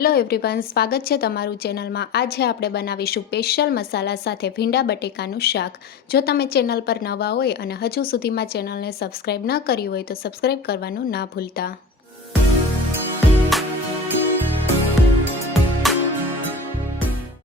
Hello everyone સ્વાગત છે તમારું ચેનલમાં. આજે આપણે બનાવીશું સ્પેશિયલ મસાલા સાથે ભીંડા બટેકાનું શાક. જો તમે ચેનલ પર નવા હોય અને હજુ સુધીમાં ચેનલને સબસ્ક્રાઈબ ન કરી હોય તો સબસ્ક્રાઈબ કરવાનું ના ભૂલતા.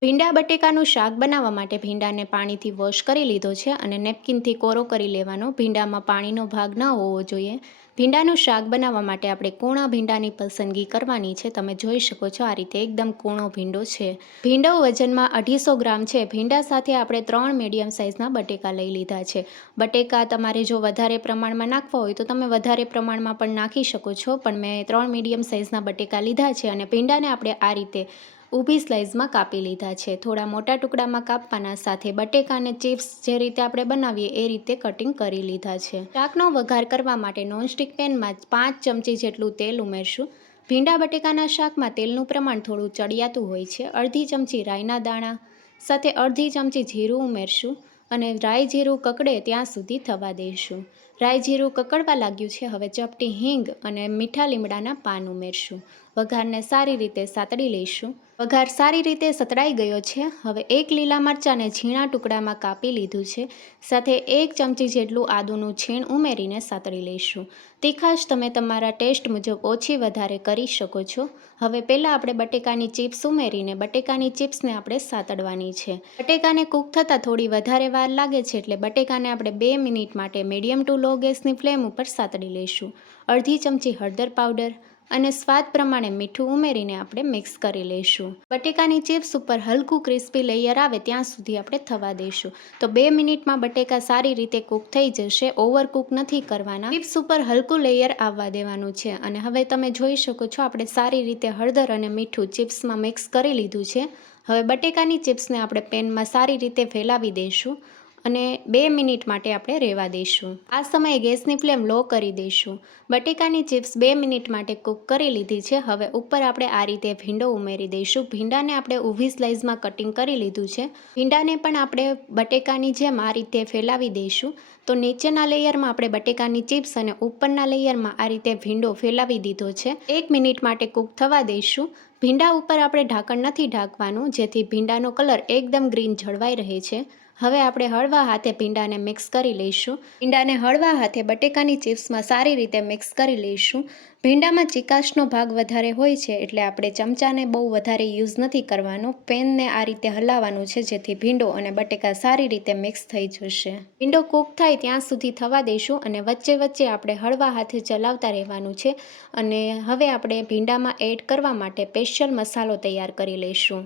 ભીંડા બટેકાનું શાક બનાવવા માટે ભીંડાને પાણીથી વોશ કરી લીધો છે અને નેપકિનથી કોરો કરી લેવાનો. ભીંડામાં પાણીનો ભાગ ન હોવો જોઈએ. ભીંડાનું શાક બનાવવા માટે આપણે કૂણા ભીંડાની પસંદગી કરવાની છે. તમે જોઈ શકો છો આ રીતે એકદમ કૂણો ભીંડો છે. ભીંડો વજનમાં અઢીસો ગ્રામ છે. ભીંડા સાથે આપણે ત્રણ મીડિયમ સાઇઝના બટેકા લઈ લીધા છે. બટેકા તમારે જો વધારે પ્રમાણમાં નાખવા હોય તો તમે વધારે પ્રમાણમાં પણ નાખી શકો છો. પણ મેં ત્રણ મીડિયમ સાઇઝના બટેકા લીધા છે અને ભીંડાને આપણે આ રીતે ઊભી સ્લાઇઝમાં કાપી લીધા છે. થોડા મોટા ટુકડામાં કાપવાના સાથે બટેકાને ચિપ્સ જે રીતે આપણે બનાવીએ એ રીતે કટિંગ કરી લીધા છે. શાકનો વઘાર કરવા માટે નોનસ્ટિક પેનમાં પાંચ ચમચી જેટલું તેલ ઉમેરશું. ભીંડા બટેકાના શાકમાં તેલનું પ્રમાણ થોડું ચડિયાતું હોય છે. અડધી ચમચી રાઈના દાણા, સાથે અડધી ચમચી જીરું ઉમેરશું અને રાઈ જીરું કકડે ત્યાં સુધી થવા દઈશું રાઈ જીરું કકડવા લાગ્યું છે. હવે ચપટી હિંગ અને મીઠા લીમડાના પાન ઉમેરશું. વઘારને સારી રીતે સાતડી લઈશું. વઘાર સારી રીતે સતડાઈ ગયો છે. હવે એક લીલા મરચાંને ઝીણા ટુકડામાં કાપી લીધું છે. સાથે એક ચમચી જેટલું આદુનું છીણ ઉમેરીને સાતળી લઈશું. તીખાશ તમે તમારા ટેસ્ટ મુજબ ઓછી વધારે કરી શકો છો. હવે પહેલાં આપણે બટેકાની ચિપ્સ ઉમેરીને બટેકાની ચિપ્સને આપણે સાતડવાની છે. બટેકાને કૂક થતાં થોડી વધારે વાર લાગે છે એટલે બટેકાને આપણે બે મિનિટ માટે મીડિયમ ટુ લો ગેસની ફ્લેમ ઉપર સાતડી લઈશું. અડધી ચમચી હળદર પાવડર અને સ્વાદ પ્રમાણે મીઠું ઉમેરીને આપણે મિક્સ કરી લઈશું. બટેકાની ચિપ્સ ઉપર હલકું ક્રિસ્પી લેયર આવે ત્યાં સુધી આપણે થવા દઈશું. તો બે મિનિટમાં બટેકા સારી રીતે કૂક થઈ જશે. ઓવર કૂક નથી કરવાના. ચિપ્સ ઉપર હલકું લેયર આવવા દેવાનું છે અને હવે તમે જોઈ શકો છો આપણે સારી રીતે હળદર અને મીઠું ચિપ્સમાં મિક્સ કરી લીધું છે. હવે બટેકાની ચિપ્સને આપણે પેનમાં સારી રીતે ફેલાવી દઈશું. અને બે મિનિટ માટે આપણે રહેવા દઈશું. આ સમયે ગેસની ફ્લેમ લો કરી દઈશું. બટેકાની ચિપ્સ બે મિનિટ માટે કૂક કરી લીધી છે. હવે ઉપર આપણે આ રીતે ભીંડો ઉમેરી દઈશું. ભીંડાને આપણે ઊભી સ્લાઇઝમાં કટિંગ કરી લીધું છે. ભીંડાને પણ આપણે બટેકાની જેમ આ રીતે ફેલાવી દઈશું. તો નીચેના લેયરમાં આપણે બટેકાની ચિપ્સ અને ઉપરના લેયરમાં આ રીતે ભીંડો ફેલાવી દીધો છે. એક મિનિટ માટે કૂક થવા દઈશું. ભીંડા ઉપર આપણે ઢાંકણ નથી ઢાંકવાનું, જેથી ભીંડાનો કલર એકદમ ગ્રીન જળવાઈ રહે છે. હવે આપણે હળવા હાથે ભીંડાને મિક્સ કરી લઈશું. ભીંડાને હળવા હાથે બટેકાની ચિપ્સમાં સારી રીતે મિક્સ કરી લઈશું. ભીંડામાં ચિકાશનો ભાગ વધારે હોય છે એટલે આપણે ચમચાને બહુ વધારે યુઝ નથી કરવાનો. પેનને આ રીતે હલાવવાનું છે જેથી ભીંડો અને બટેકા સારી રીતે મિક્સ થઈ જશે. ભીંડો કૂક થાય ત્યાં સુધી થવા દઈશું અને વચ્ચે વચ્ચે આપણે હળવા હાથે ચલાવતા રહેવાનું છે અને હવે આપણે ભીંડામાં એડ કરવા માટે સ્પેશિયલ મસાલો તૈયાર કરી લઈશું.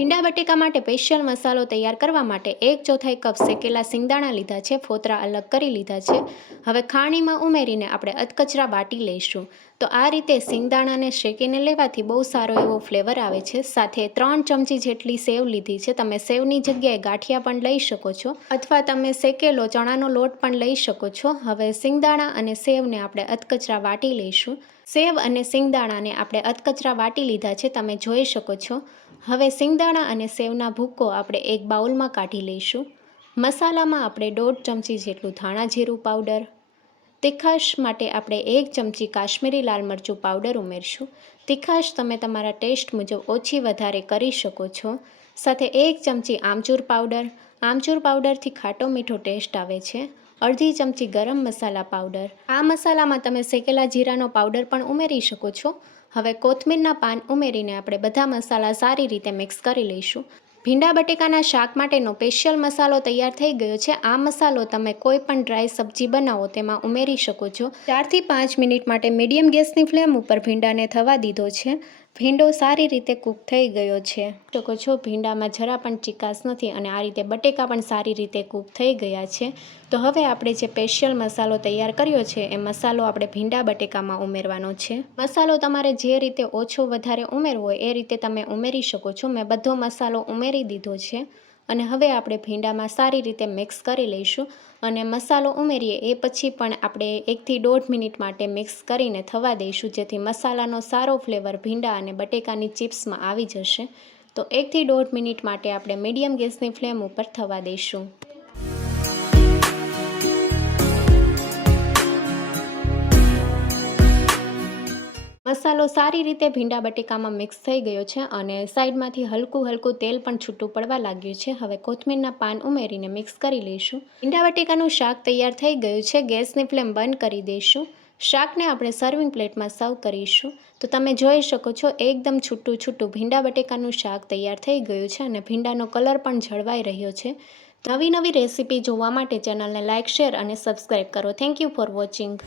ભીંડા બટેકા માટે સ્પેશિયલ મસાલો તૈયાર કરવા માટે એક ચોથાઈ કપ શેકેલા સિંગદાણા લીધા છે, ફોતરા અલગ કરી લીધા છે. હવે ખાણીમાં ઉમેરીને આપણે અધકચરા વાટી લઈશું. તો આ રીતે સિંગદાણાને શેકીને લેવાથી બહુ સારો એવો ફ્લેવર આવે છે. સાથે ત્રણ ચમચી જેટલી સેવ લીધી છે. તમે સેવની જગ્યાએ ગાંઠિયા પણ લઈ શકો છો અથવા તમે શેકેલો ચણાનો લોટ પણ લઈ શકો છો. હવે સિંગદાણા અને સેવને આપણે અધકચરા વાટી લઈશું. સેવ અને સિંગદાણાને આપણે અધકચરા વાટી લીધા છે. તમે જોઈ શકો છો. હવે સિંગદાણા અને સેવના ભૂકો આપણે એક બાઉલમાં કાઢી લઈશું. મસાલામાં આપણે દોઢ ચમચી જેટલું ધાણા જીરું પાવડર, તીખાશ માટે આપણે એક ચમચી કાશ્મીરી લાલ મરચું પાવડર ઉમેરશું. તીખાશ તમે તમારા ટેસ્ટ મુજબ ઓછી વધારે કરી શકો છો. સાથે એક ચમચી આમચૂર પાવડર, આમચૂર પાવડરથી ખાટો મીઠો ટેસ્ટ આવે છે. અડધી ચમચી ગરમ મસાલા પાવડર. આ મસાલામાં તમે શેકેલા જીરાનો પાવડર પણ ઉમેરી શકો છો. હવે કોથમીરના પાન ઉમેરીને આપણે બધા મસાલા સારી રીતે મિક્સ કરી લઈશું. ભીંડા બટેકાના શાક માટેનો સ્પેશિયલ મસાલો તૈયાર થઈ ગયો છે. આ મસાલો તમે કોઈ પણ ડ્રાય સબ્જી બનાવો તેમાં ઉમેરી શકો છો. ચારથી પાંચ મિનિટ માટે મીડિયમ ગેસની ફ્લેમ ઉપર ભીંડાને થવા દીધો છે. ભીંડો સારી રીતે કૂક થઈ ગયો છે. શકો છો, ભીંડામાં જરા પણ ચિકાસ નથી અને આ રીતે બટેકા પણ સારી રીતે કૂક થઈ ગયા છે. તો હવે આપણે જે સ્પેશિયલ મસાલો તૈયાર કર્યો છે, એ મસાલો આપણે ભીંડા બટેકામાં ઉમેરવાનો છે. મસાલો તમારે જે રીતે ઓછો વધારે ઉમેરવો એ રીતે તમે ઉમેરી શકો છો. મેં બધો મસાલો ઉમેરી દીધો છે. અને હવે આપણે ભીંડામાં સારી રીતે મિક્સ કરી લઈશું અને મસાલો ઉમેરીએ એ પછી પણ આપણે એકથી દોઢ મિનિટ માટે મિક્સ કરીને થવા દઈશું, જેથી મસાલાનો સારો ફ્લેવર ભીંડા અને બટેકાની ચિપ્સમાં આવી જશે. તો એકથી દોઢ મિનિટ માટે આપણે મીડિયમ ગેસની ફ્લેમ ઉપર થવા દઈશું. મસાલો સારી રીતે ભીંડા બટેકામાં મિક્સ થઈ ગયો છે અને સાઈડમાંથી હલકું હલકું તેલ પણ છૂટું પડવા લાગ્યું છે. હવે કોથમીરના પાન ઉમેરીને મિક્સ કરી લઈશું. ભીંડા બટેકાનું શાક તૈયાર થઈ ગયું છે. ગેસની ફ્લેમ બંધ કરી દઈશું. શાકને આપણે સર્વિંગ પ્લેટમાં સર્વ કરીશું. તો તમે જોઈ શકો છો, એકદમ છૂટું છૂટું ભીંડા બટેકાનું શાક તૈયાર થઈ ગયું છે અને ભીંડાનો કલર પણ જળવાઈ રહ્યો છે. નવી નવી રેસીપી જોવા માટે ચેનલને લાઇક શેર અને સબસ્ક્રાઈબ કરો. Thank you for watching